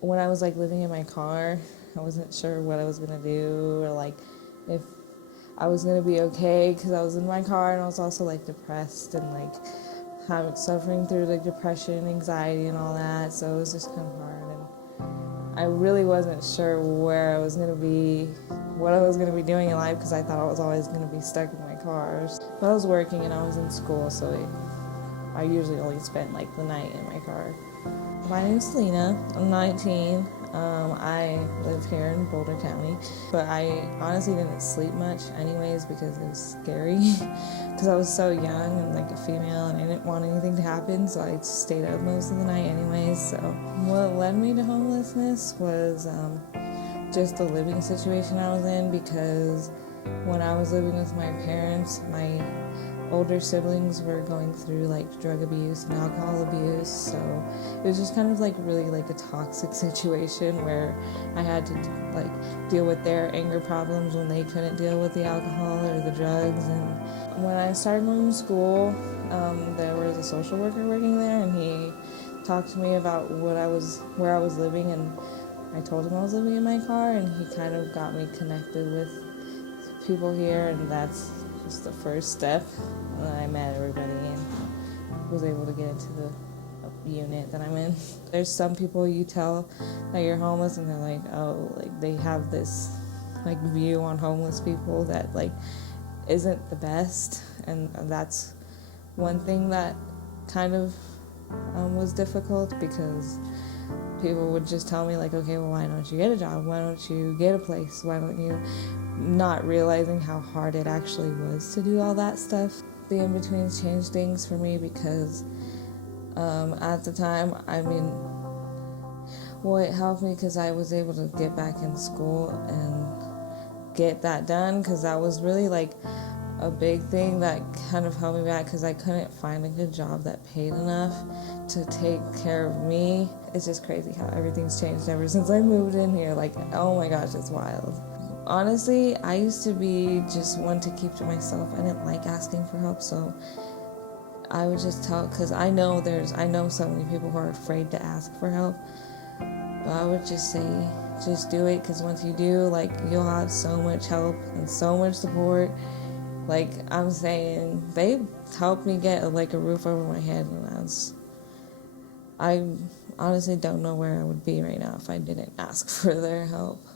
when I was like living in my car, I wasn't sure what I was gonna do or like if I was gonna be okay because I was in my car and I was also like depressed and like suffering through like depression, anxiety, and all that. So it was just kind of hard, and I really wasn't sure where I was gonna be, what I was gonna be doing in life because I thought I was always gonna be stuck in my car. But I was working and I was in school, so I usually only spent like the night in my car. My name's Selena. I'm 19. I live here in Boulder County, but I honestly didn't sleep much anyways because it was scary because I was so young and like a female and I didn't want anything to happen, so I stayed up most of the night anyways. So what led me to homelessness was just the living situation I was in, because when I was living with my parents, my older siblings were going through like drug abuse and alcohol abuse, so it was just kind of like really like a toxic situation where I had to like deal with their anger problems when they couldn't deal with the alcohol or the drugs. And when I started going to school, there was a social worker working there, and he talked to me about where I was living, and I told him I was living in my car, and he kind of got me connected with people here, and that's just the first step. And I met everybody and was able to get into the unit that I'm in. There's some people you tell that you're homeless and they're like, oh, like they have this like view on homeless people that like isn't the best, and that's one thing that kind of was difficult, because people would just tell me like, okay, well, why don't you get a job? Why don't you get a place? Why don't you? Not realizing how hard it actually was to do all that stuff. The in-betweens changed things for me because at the time, it helped me because I was able to get back in school and get that done, because that was really like a big thing that kind of held me back, because I couldn't find a good job that paid enough to take care of me. It's just crazy how everything's changed ever since I moved in here. Like, oh my gosh, it's wild. Honestly, I used to be just one to keep to myself. I didn't like asking for help, so I would just tell, because I know so many people who are afraid to ask for help. But I would just say, just do it, because once you do, like, you'll have so much help and so much support. Like I'm saying, they helped me get like a roof over my head, and I honestly don't know where I would be right now if I didn't ask for their help.